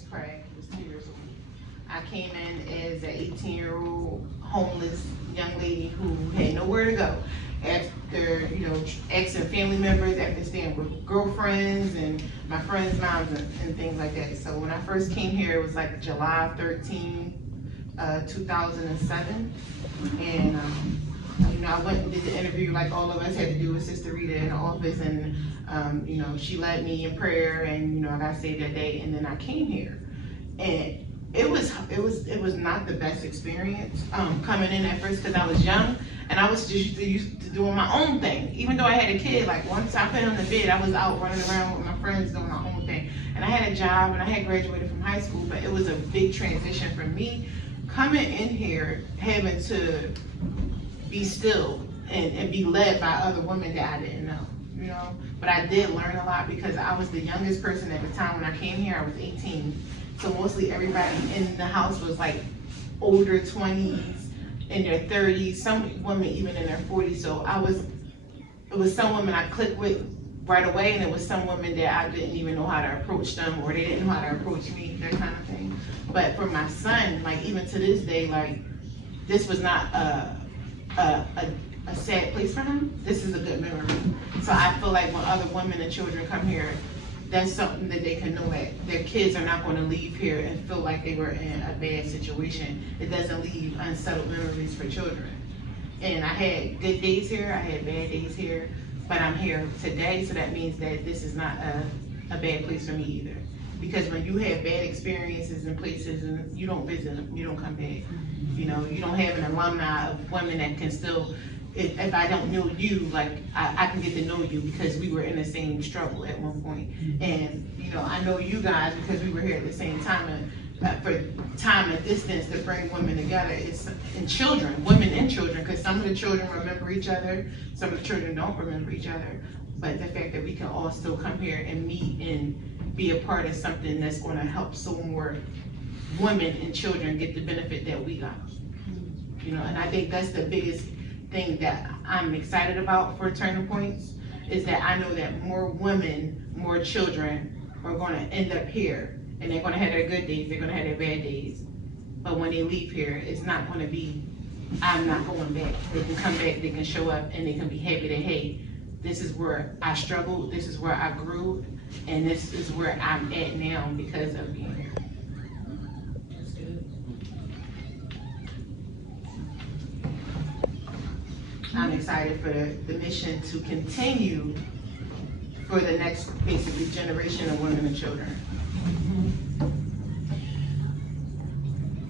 is Craig. I was 2 years old. I came in as an 18-year-old homeless young lady who had nowhere to go. After, asking family members, after staying with girlfriends and my friends' moms and things like that. So when I first came here, it was like July 13, 2007. And, I went and did the interview like all of us had to do with Sister Rita in the office. And, she led me in prayer and, I got saved that day. And then I came here. And it was not the best experience coming in at first because I was young and I was just used to doing my own thing. Even though I had a kid, like once I put on the bed, I was out running around with my friends doing my own thing. And I had a job and I had graduated from high school, but it was a big transition for me coming in here, having to be still and be led by other women that I didn't know. But I did learn a lot because I was the youngest person at the time when I came here. I was 18. So mostly everybody in the house was like older 20s, in their 30s, some women even in their 40s. So it was some women I clicked with right away, and it was some women that I didn't even know how to approach them, or they didn't know how to approach me, that kind of thing. But for my son, like even to this day, like this was not a sad place for him. This is a good memory. So I feel like when other women and children come here, that's something that they can know that their kids are not going to leave here and feel like they were in a bad situation. It doesn't leave unsettled memories for children. And I had good days here, I had bad days here, but I'm here today, so that means that this is not a bad place for me either. Because when you have bad experiences in places and you don't visit them, you don't come back. You don't have an alumni of women that can still, if I don't know you, like I can get to know you because we were in the same struggle at one point. And I know you guys because we were here at the same time. And for time and distance to bring women together, and children, women and children, because some of the children remember each other, some of the children don't remember each other. But the fact that we can all still come here and meet and be a part of something that's going to help so more women and children get the benefit that we got. And I think that's the biggest thing that I'm excited about for Turning Points, is that I know that more women, more children are going to end up here, and they're going to have their good days, they're going to have their bad days. But when they leave here, it's not going to be, I'm not going back. They can come back, they can show up, and they can be happy that, hey, this is where I struggled, this is where I grew, and this is where I'm at now because of being here. That's good. I'm excited for the mission to continue for the next, basically, generation of women and children.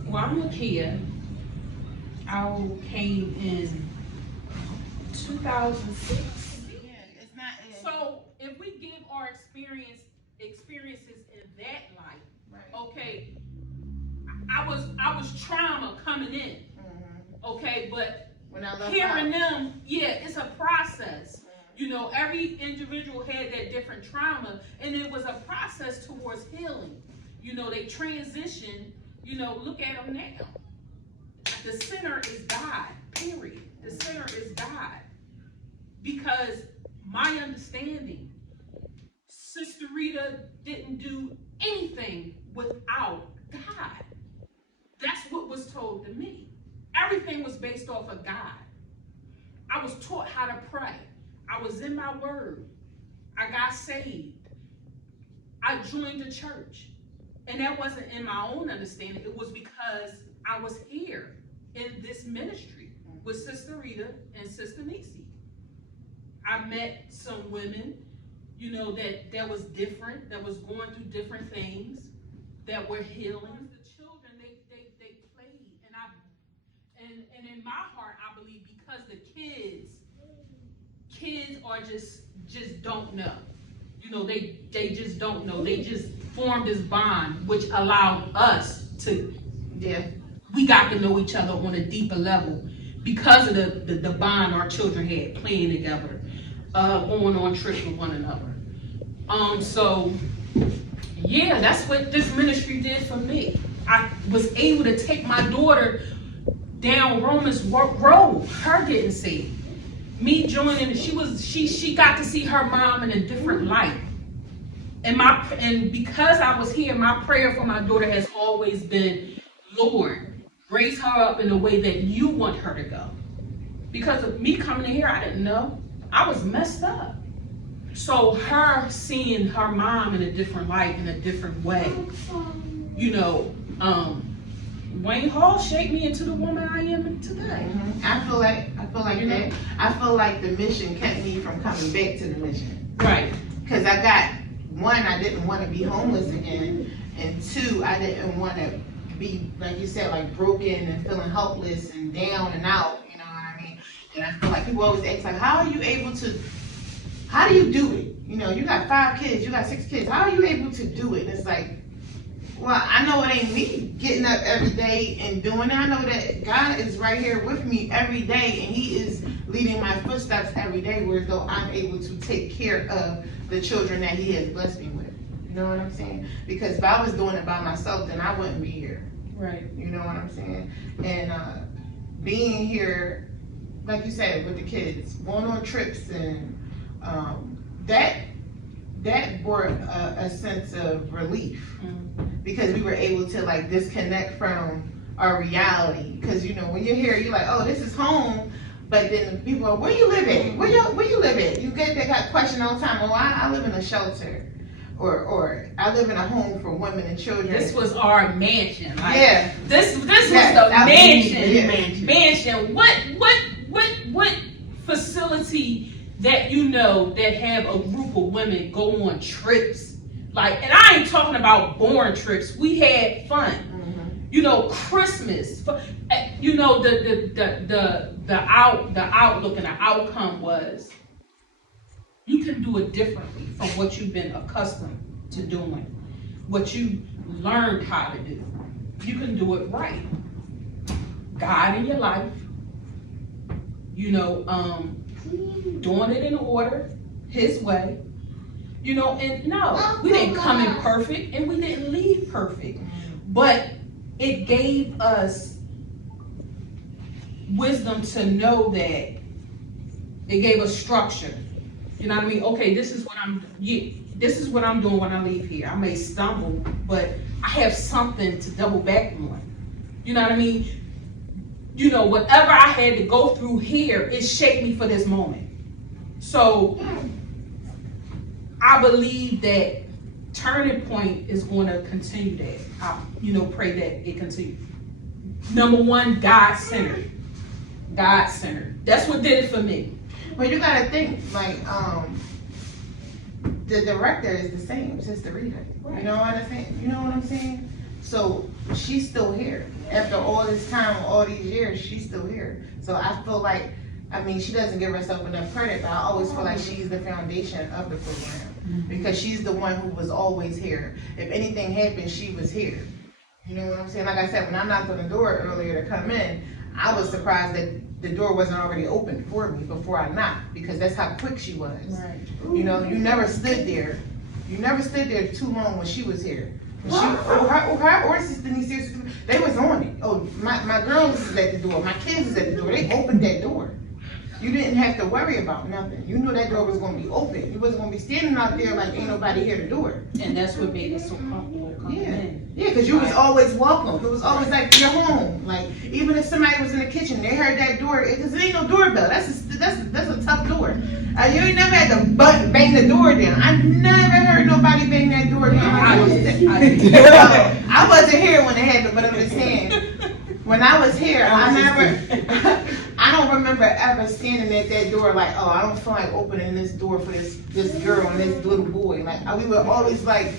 Well, I'm Lakia. I came in 2006. Yeah, it's not. So if we give our experiences in that light, Right. okay, I was trauma coming in, okay, but When I left hearing out. them, yeah, it's a process. Every individual had that different trauma, and it was a process towards healing. They transition. Look at them now. The center is God, period. The center is God. Because my understanding, Sister Rita didn't do anything without God. That's what was told to me. Everything was based off of God. I was taught how to pray. I was in my word. I got saved. I joined the church. And that wasn't in my own understanding. It was because I was here in this ministry with Sister Rita and Sister Nisi. I met some women, that was different, that was going through different things, that were healing. The children, they played, and in my heart, I believe because the kids are just don't know. They just don't know. They just formed this bond, which allowed us to, we got to know each other on a deeper level because of the bond our children had playing together, going on trips with one another. So yeah, that's what this ministry did for me. I was able to take my daughter down Romans Road, her getting saved. Me joining, she got to see her mom in a different light. and because I was here, my prayer for my daughter has always been, Lord, raise her up in the way that you want her to go. Because of me coming in here, I didn't know. I was messed up. So her seeing her mom in a different light, in a different way, you know, Wayne Hall shaped me into the woman I am today. I feel like you that. Know? I feel like the mission kept me from coming back to the mission. Right. Because I got, one, I didn't want to be homeless again, and two, I didn't want to be, like you said, like broken and feeling helpless and down and out, you know what I mean? And I feel like people always ask, like, how do you do it? You know, you got 5 kids, you got 6 kids, how are you able to do it? And it's like, well, I know it ain't me getting up every day and doing it. I know that God is right here with me every day, and He is leading my footsteps every day, whereas though I'm able to take care of the children that He has blessed me with. You know what I'm saying? Because if I was doing it by myself, then I wouldn't be here. Right. You know what I'm saying? And being here, like you said, with the kids, going on trips, and that brought a sense of relief. Because we were able to like disconnect from our reality. Because you know, when you're here, you're like, oh, this is home. But then people are, where you live at? Where you live at? You get that question all the time. Oh, I live in a shelter, or I live in a home for women and children. This was our mansion. Like, yeah. This was the mansion. Mansion. What facility that you know that have a group of women go on trips? Like, and I ain't talking about boring trips. We had fun. You know, Christmas. You know, the outlook and the outcome was you can do it differently from what you've been accustomed to doing, what you learned how to do. You can do it right. God in your life. You know, doing it in order, His way. You know, and no, we didn't come in perfect and we didn't leave perfect, but it gave us wisdom to know that it gave us structure. You know what I mean? Okay, this is what I'm doing when I leave here. I may stumble, but I have something to double back on. You know what I mean? You know, whatever I had to go through here, it shaped me for this moment. So I believe that Turning Point is going to continue that. I, pray that it continues. Number one, God-centered. God-centered. That's what did it for me. Well, you gotta think, like, the director is the same, Sister Rita. Right. You know what I'm saying? So she's still here. After all this time, all these years, she's still here. So I feel like, she doesn't give herself enough credit, but I always feel like she's the foundation of the program. Because she's the one who was always here. If anything happened, she was here. You know what I'm saying? Like I said, when I knocked on the door earlier to come in, I was surprised that the door wasn't already open for me before I knocked, because that's how quick she was. Right. You know, you never stood there. You never stood there too long when she was here. Her or Sister Denise, they was on it. Oh, my girls is at the door. My kids is at the door. They opened that door. You didn't have to worry about nothing. You knew that door was going to be open. You wasn't going to be standing out there like ain't nobody here to do it. And that's what made it so comfortable coming in. Yeah, because you was always welcome. It was always like your home. Like, even if somebody was in the kitchen, they heard that door, because it ain't no doorbell. That's a tough door. You ain't never had to bang the door down. I never heard nobody bang that door down. I wasn't here when it happened, but I'm just saying, when I was here, I don't remember ever standing at that door like, oh, I don't feel like opening this door for this girl and this little boy. Like, we were always like,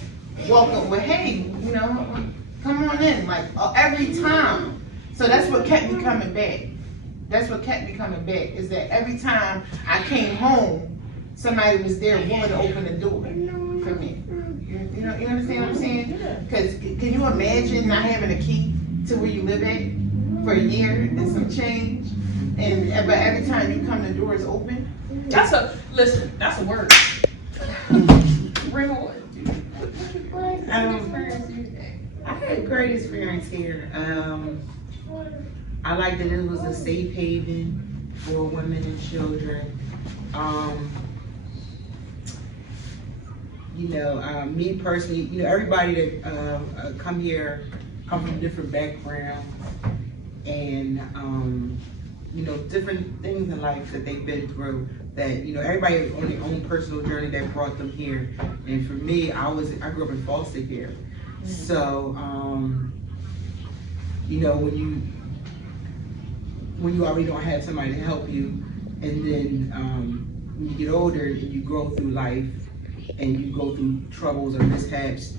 welcome, but hey, come on in, like every time. So that's what kept me coming back. Is that every time I came home, somebody was there willing to open the door for me. You understand what I'm saying? Because can you imagine not having a key to where you live at for a year and some change? But every time you come, the door is open. That's a word. I had a great experience here. I like that it was a safe haven for women and children. Me personally, everybody that come here come from different backgrounds and, different things in life that they've been through that, everybody on their own personal journey that brought them here. And for me, I grew up in foster care. So, when you already don't have somebody to help you, and then when you get older and you grow through life and you go through troubles or mishaps,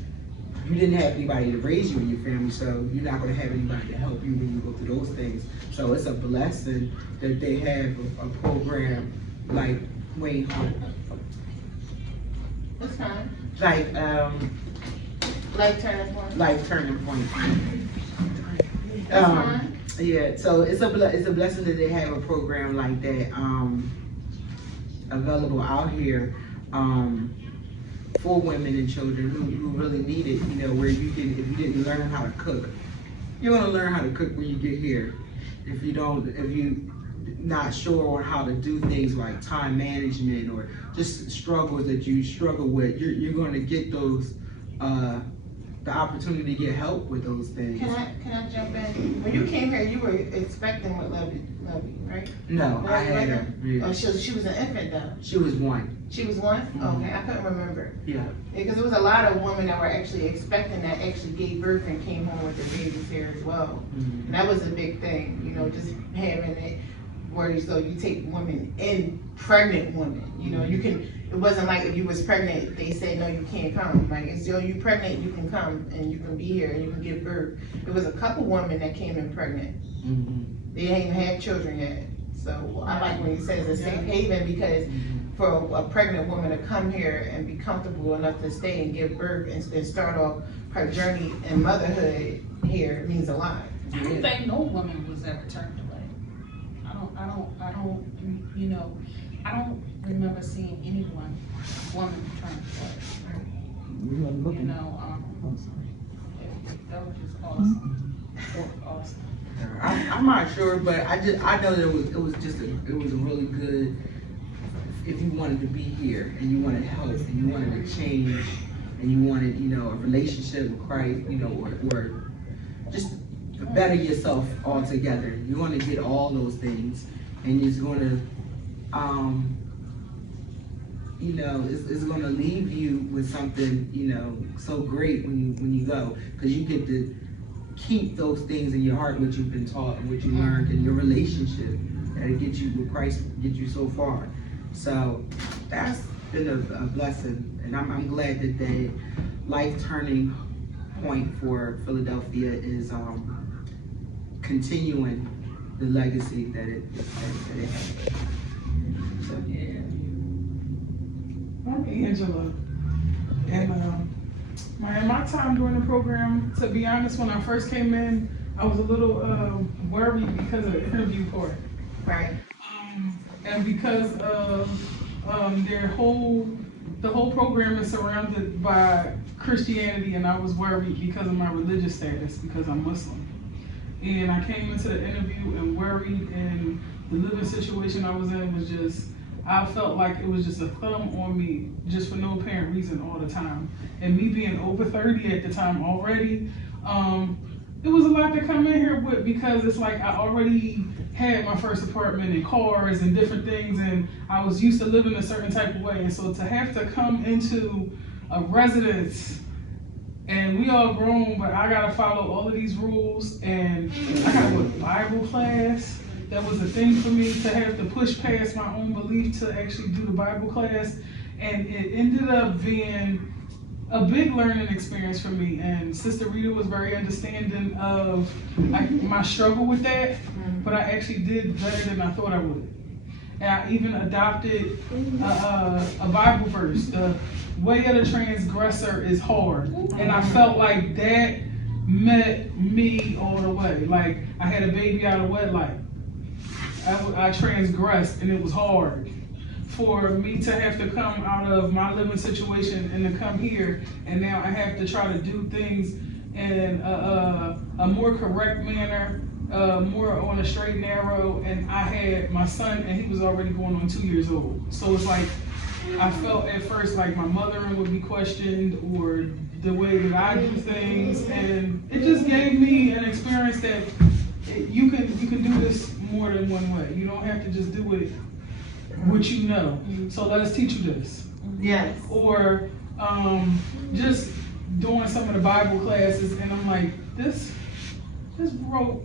you didn't have anybody to raise you in your family, so you're not going to have anybody to help you when you go through those things. So it's a blessing that they have a program like Wayne Hope. What's fine? Like Turning Point. Life Turning Point. That's fine. Yeah, so it's a blessing that they have a program like that available out here for women and children who really need it. Where if you didn't learn how to cook, you're gonna learn how to cook when you get here. If you're not sure on how to do things like time management or just struggles that you struggle with, you're going to get those the opportunity to get help with those things. Can I jump in? When you came here, you were expecting with Lovey, right? No, I had her. Yeah. Oh, she was an infant though. She was one. She was one? Mm-hmm. Okay, I couldn't remember. Yeah. Because there was a lot of women that were actually expecting that actually gave birth and came home with their babies here as well. Mm-hmm. And that was a big thing, just having it where so you take women in pregnant women. It wasn't like if you was pregnant, they said, no, you can't come. Like, it's you pregnant, you can come and you can be here and you can give birth. There was a couple women that came in pregnant. Mm-hmm. They didn't even have children yet. So I like when you say it's a safe haven because for a pregnant woman to come here and be comfortable enough to stay and give birth and start off her journey in motherhood here means a lot. I don't think no woman was ever turned away. I don't remember seeing woman turned away. That was just awesome. I'm not sure, but I know that it was a really good. If you wanted to be here and you wanted help and you wanted to change and you wanted a relationship with Christ, or just better yourself altogether. You want to get all those things, and it's going to it's going to leave you with something so great when you go, because you get to keep those things in your heart, what you've been taught and what you learned, and your relationship that'll get you with Christ, get you so far. So that's been a blessing, and I'm glad that the Life Turning Point for Philadelphia is continuing the legacy that it has. So yeah. I'm Angela, and in my time during the program, to be honest, when I first came in, I was a little worried because of the interview part. Right. And because of the whole program is surrounded by Christianity, and I was worried because of my religious status, because I'm Muslim. And I came into the interview and worried, and the living situation I was in was just, I felt like it was just a thumb on me, just for no apparent reason all the time. And me being over 30 at the time already, it was a lot to come in here with, because it's like I already had my first apartment and cars and different things, and I was used to living a certain type of way. And so to have to come into a residence, and we all grown, but I gotta follow all of these rules, and I gotta go to Bible class. That was a thing for me, to have to push past my own belief to actually do the Bible class. And it ended up being a big learning experience for me. And Sister Rita was very understanding of my struggle with that, but I actually did better than I thought I would. And I even adopted a Bible verse. The way of the transgressor is hard. And I felt like that met me all the way. Like, I had a baby out of wedlock. I transgressed, and it was hard for me to have to come out of my living situation and to come here, and now I have to try to do things in a more correct manner, more on a straight and narrow, and I had my son, and he was already going on 2 years old. So it's like, I felt at first like my mothering would be questioned, or the way that I do things, and it just gave me an experience that you can do this more than one way. You don't have to just do it what you know. So let us teach you this. Yes. Or just doing some of the Bible classes, and I'm like, this wrote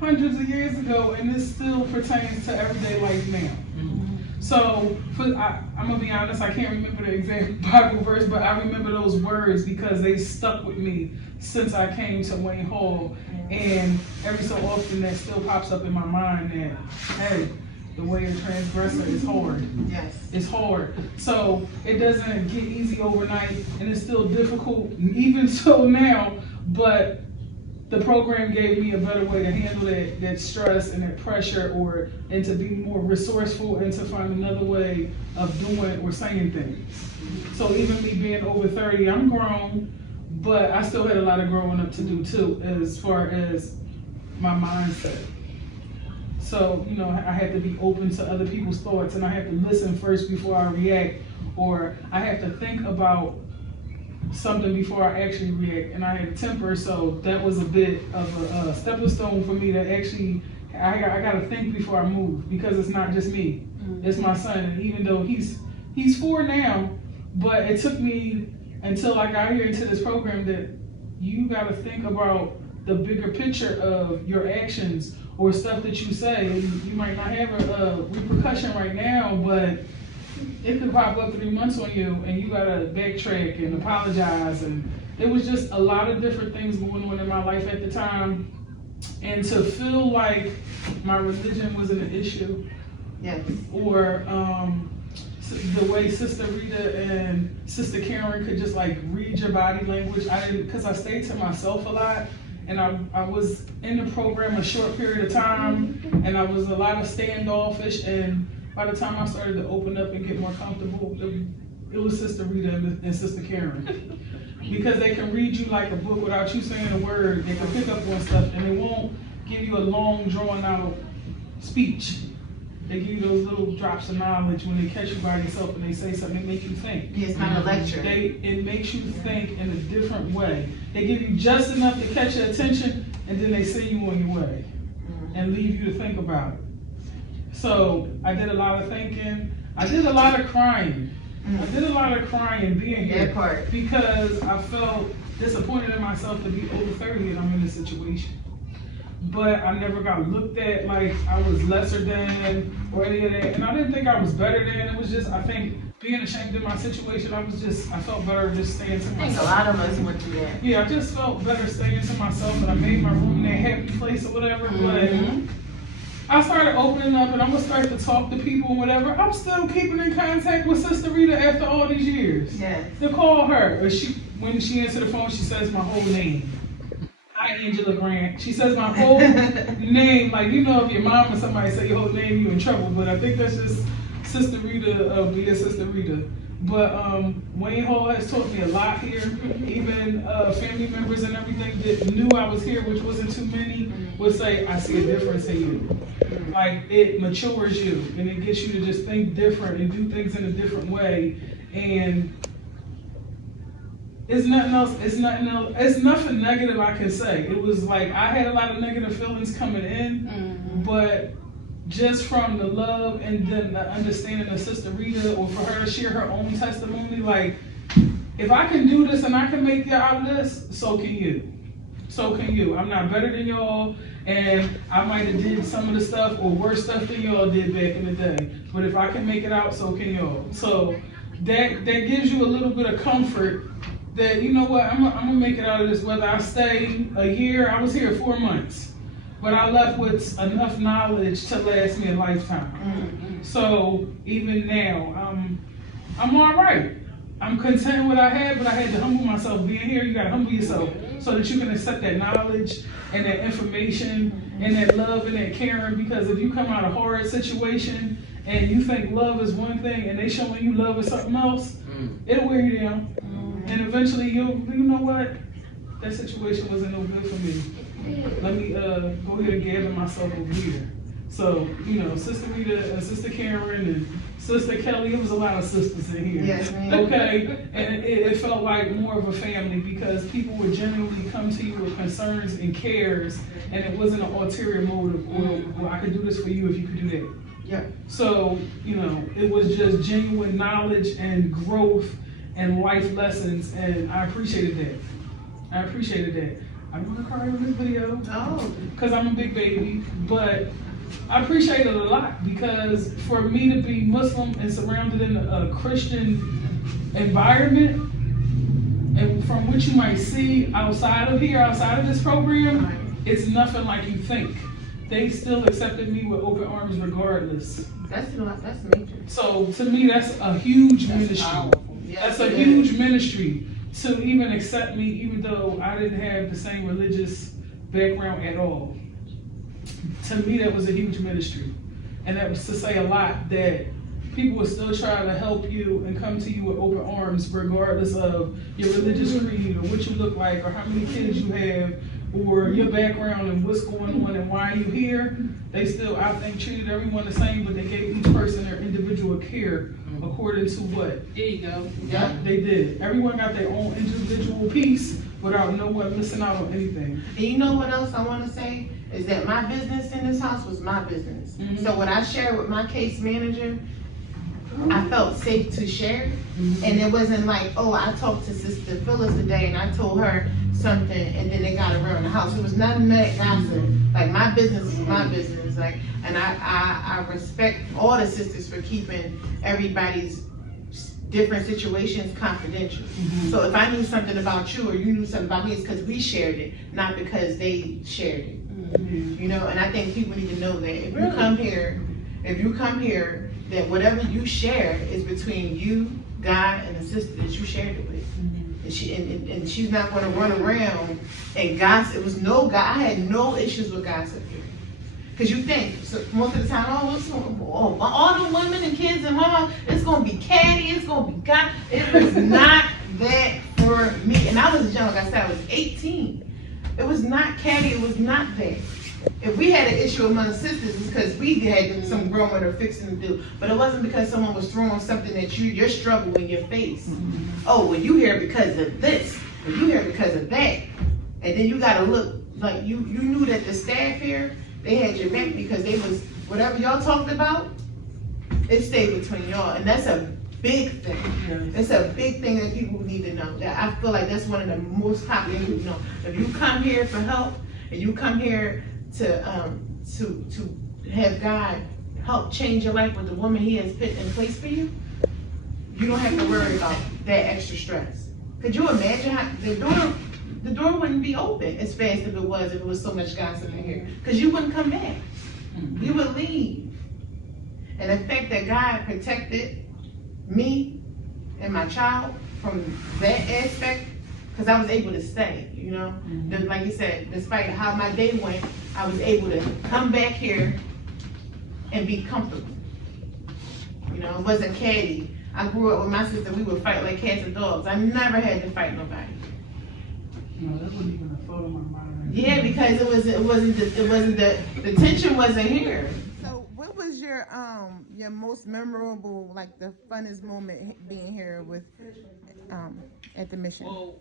hundreds of years ago, and this still pertains to everyday life now. So I'm gonna be honest, I can't remember the exact Bible verse, but I remember those words because they stuck with me since I came to Wayne Hall, and every so often that still pops up in my mind that, hey, the way of transgressor is hard. Yes. It's hard. So it doesn't get easy overnight, and it's still difficult, even so now, but the program gave me a better way to handle that stress and that pressure, and to be more resourceful and to find another way of doing or saying things. So even me being over 30, I'm grown, but I still had a lot of growing up to do too, as far as my mindset. So, I had to be open to other people's thoughts, and I have to listen first before I react, or I have to think about something before I actually react. And I had a temper, so that was a bit of a stepping stone for me to actually, I got to think before I move, because it's not just me, it's my son. And even though he's 4 now, but it took me until I got here into this program that you got to think about the bigger picture of your actions or stuff that you say. You might not have a repercussion right now, but it could pop up 3 months on you, and you gotta backtrack and apologize. And it was just a lot of different things going on in my life at the time. And to feel like my religion wasn't an issue, Yes. or the way Sister Rita and Sister Karen could just like read your body language. Because I stayed to myself a lot, and I was in the program a short period of time, and I was a lot of standoffish, and by the time I started to open up and get more comfortable, it was Sister Rita and Sister Karen. Because they can read you like a book without you saying a word. They can pick up on stuff, and they won't give you a long, drawn out speech. They give you those little drops of knowledge when they catch you by yourself and they say something, they make you think. It's kind of lecture. It makes you think in a different way. They give you just enough to catch your attention, and then they send you on your way and leave you to think about it. So I did a lot of thinking. I did a lot of crying. I did a lot of crying being here, That part. because I felt disappointed in myself to be over 30 and I'm in this situation. But I never got looked at like I was lesser than or any of that. And I didn't think I was better than. It was just, I think, being ashamed of my situation, I felt better just staying to myself. I think a lot of us went through that. Yeah, I just felt better staying to myself, and I made my room that happy place or whatever. But I started opening up, and I'm gonna start to talk to people and whatever. I'm still keeping in contact with Sister Rita after all these years. Yes. To call her, or when she answers the phone, she says my whole name. Hi, Angela Grant. She says my whole name. Like, if your mom or somebody say your whole name, you're in trouble. But I think that's just Sister Rita being Sister Rita. But Wayne Hall has taught me a lot here. Even family members and everything that knew I was here, which wasn't too many, would say, I see a difference in you. Like, it matures you, and it gets you to just think different and do things in a different way. And it's nothing negative I can say. It was like, I had a lot of negative feelings coming in, but just from the love and then the understanding of Sister Rita, or for her to share her own testimony, like, if I can do this and I can make it out of this, so can you. So can you. I'm not better than y'all, and I might have did some of the stuff or worse stuff than y'all did back in the day. But if I can make it out, so can y'all. So that gives you a little bit of comfort that, you know what, I'm gonna make it out of this, whether I stay a year. I was here 4 months, but I left with enough knowledge to last me a lifetime. So even now, I'm all right. I'm content with what I had, but I had to humble myself. Being here, you gotta humble yourself so that you can accept that knowledge and that information and that love and that caring. Because if you come out of a hard situation and you think love is one thing and they showing you love is something else, it'll wear you down. And eventually you know what? That situation wasn't no good for me. let me go ahead and gather myself over here. So, you know, Sister Rita and Sister Karen and Sister Kelly, it was a lot of sisters in here. Yes, ma'am. Okay, and it felt like more of a family because people would genuinely come to you with concerns and cares, and it wasn't an ulterior motive, well, I could do this for you if you could do that. Yeah. So, you know, it was just genuine knowledge and growth and life lessons, and I appreciated that. I appreciated that. I don't want to cry in this video because I'm a big baby, but I appreciate it a lot because for me to be Muslim and surrounded in a Christian environment, and from what you might see outside of here, outside of this program, it's nothing like you think. They still accepted me with open arms regardless. That's major. So to me, that's a huge ministry. Yes, That's a huge ministry to even accept me, even though I didn't have the same religious background at all. To me, that was a huge ministry. And that was to say a lot that people would still try to help you and come to you with open arms regardless of your religious creed or what you look like or how many kids you have or your background and what's going on and why you're here. They still, I think, treated everyone the same, but they gave each person their individual care according to what? There you go. Yeah. They did. Everyone got their own individual piece without no one missing out on anything. And you know what else I want to say? Is that my business in this house was my business. Mhm. So when I shared with my case manager, I felt safe to share. And it wasn't like, oh, I talked to Sister Phyllis today and I told her something and then they got around the house. It was none of that gossip. Like my business is my business. Like, and I respect all the sisters for keeping everybody's different situations confidential. So if I knew something about you or you knew something about me, it's because we shared it, not because they shared it. You know, and I think people need to know that if you come here, that whatever you share is between you, God, and the sister that you shared it with. And she's not going to run around and gossip. It was no God. I had no issues with gossip here. Because you think, so most of the time, all the women and kids and mama, it's going to be catty, it's going to be God. It was not that for me. And I was young, like I said, I was 18. It was not catty, it was not that. If we had an issue among sisters, it's because we had some growing or fixing to do. But it wasn't because someone was throwing something at you, your struggle in your face. Oh, well, you here because of this, or you here because of that. And then you got to look, like you knew that the staff here, they had your back because they was, whatever y'all talked about, it stayed between y'all. And that's a big thing. It's a big thing that people need to know. That I feel like that's one of the most popular things to know. If you come here for help and you come here to have God help change your life with the woman He has put in place for you, you don't have to worry about that extra stress. Could you imagine how the door wouldn't be open as fast if it was so much gossip in here? Because you wouldn't come back. You would leave. And the fact that God protected me and my child from that aspect, because I was able to stay, you know. Like you said, despite how my day went, I was able to come back here and be comfortable. You know, it wasn't catty. I grew up with my sister, we would fight like cats and dogs. I never had to fight nobody. No, that wasn't even a thought of my mind. Yeah, because the tension wasn't here. So what was your most memorable, like the funnest moment being here with at the mission? Well,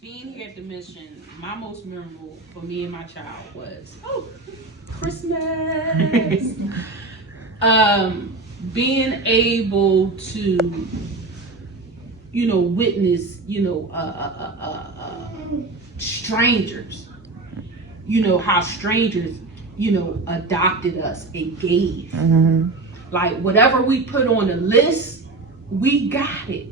being here at the mission, my most memorable for me and my child was Christmas. Being able to, you know, witness, you know, strangers, you know, how strangers, you know, adopted us and gave. Like whatever we put on the list, we got it.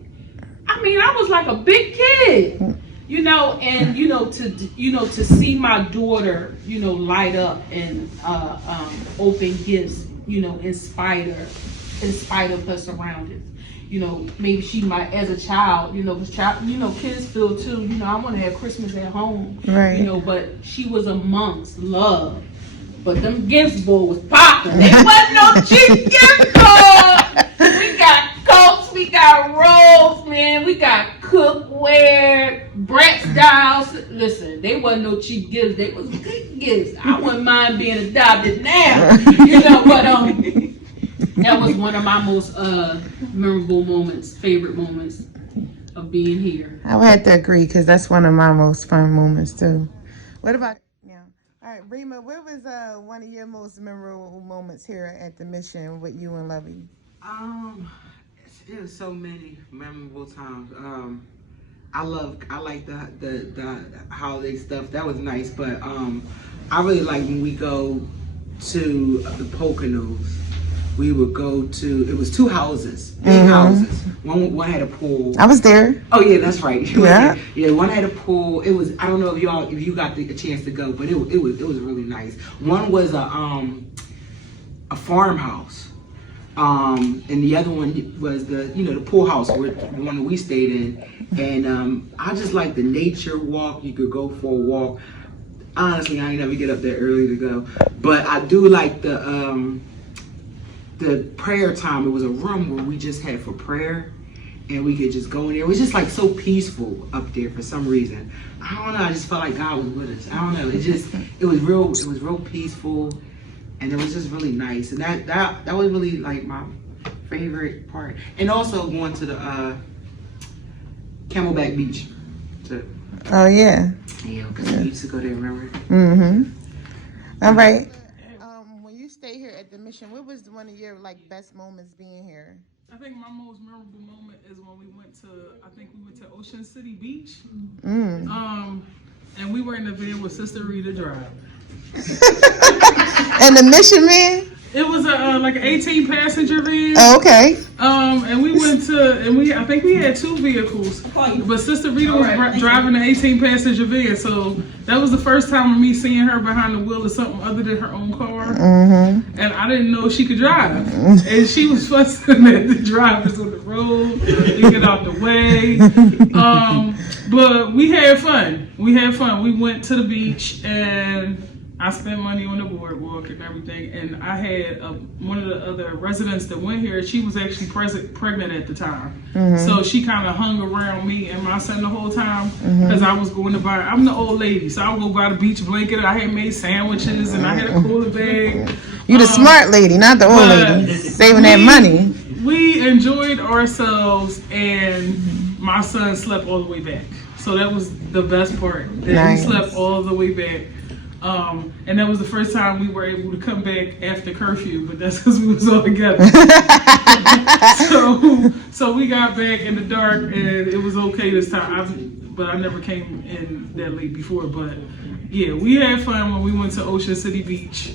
I mean, I was like a big kid, you know, and to see my daughter, you know, light up and open gifts, you know, in spite of her surroundings. You know, maybe she might, as a child, you know, kids feel too, you know, I want to have Christmas at home, Right. You know, but she was amongst love. But them gifts, boy, was popping. They wasn't no cheap gift card. We got coats, we got robes, man. We got cookware, Bratz dolls. Listen, they wasn't wasn't no cheap gifts. They was good gifts. I wouldn't mind being adopted now, you know. But that was one of my most memorable moments, favorite moments of being here. I would have to agree because that's one of my most fun moments too. What about now? All right, Rima, what was one of your most memorable moments here at the mission with you and Lovey? There's so many memorable times. I like the holiday stuff. That was nice, but I really like when we go to the Poconos. We would go to, it was 2 houses, big houses. One had a pool. I was there. Oh yeah, that's right. Yeah. Yeah, one had a pool. It was, I don't know if you got a chance to go, but it was really nice. One was a farmhouse. And the other one was the pool house, where the one that we stayed in. And I just like the nature walk. You could go for a walk. Honestly, I ain't never get up there early to go, but I do like the prayer time. It was a room where we just had for prayer, and we could just go in there. It was just like so peaceful up there for some reason. I don't know. I just felt like God was with us. I don't know. It was real peaceful. And it was just really nice, and that was really like my favorite part. And also going to the Camelback Beach. Oh yeah. Yeah, because we used to go there. Remember? All right. When you stay here at the mission, what was one of your best moments being here? I think my most memorable moment is when we went to Ocean City Beach. And we were in the van with Sister Rita driving. And the mission man? It was like an 18 passenger van. Oh, okay. And we went to, I think we had 2 vehicles, but Sister Rita was driving the 18 passenger van. So that was the first time of me seeing her behind the wheel of something other than her own car. And I didn't know she could drive. And she was fussing at the drivers on the road to get out the way. But we had fun. We went to the beach, and I spent money on the boardwalk and everything, and I had one of the other residents that went here. She was actually pregnant at the time, so she kind of hung around me and my son the whole time because I was going to buy. I'm the old lady, so I would go buy the beach blanket. I had made sandwiches and I had a cooler bag. You the smart lady, not the old lady, saving that money. We enjoyed ourselves, and my son slept all the way back, so that was the best part. That he slept all the way back. And that was the first time we were able to come back after curfew, but that's because we was all together. so we got back in the dark, and it was okay this time. But I never came in that late before. But yeah, we had fun when we went to Ocean City Beach,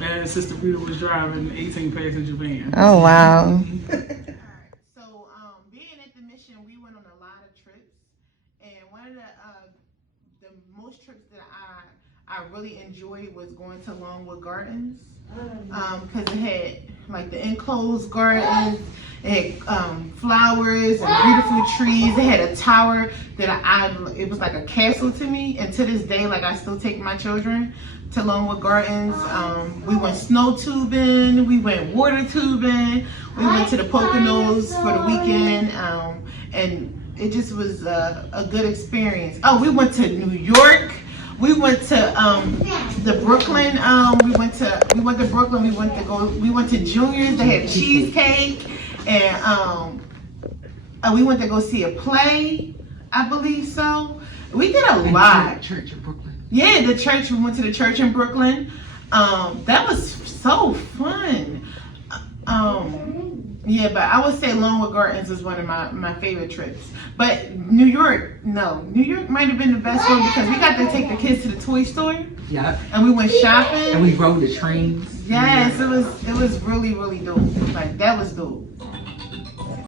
and Sister Rita was driving an 18 passenger van. Oh wow. So being at the mission, we went on a lot of trips, and one of the most trips that I really enjoyed was going to Longwood Gardens, because it had the enclosed gardens, it had flowers and beautiful trees. It had a tower that it was like a castle to me, and to this day, I still take my children to Longwood Gardens. We went snow tubing, we went water tubing, we went to the Poconos for the weekend, and it just was a good experience. Oh, we went to New York. We went to the Brooklyn. We went to Brooklyn. We went to Junior's. They had cheesecake, and we went to go see a play. I believe so. We did a lot. Church in Brooklyn. Yeah, the church. We went to the church in Brooklyn. That was so fun. Yeah, but I would say Longwood Gardens is one of my favorite trips. But New York might have been the best one because we got to take the kids to the toy store. Yeah. And we went shopping. And we rode the trains. Yes, it was really, really dope. That was dope.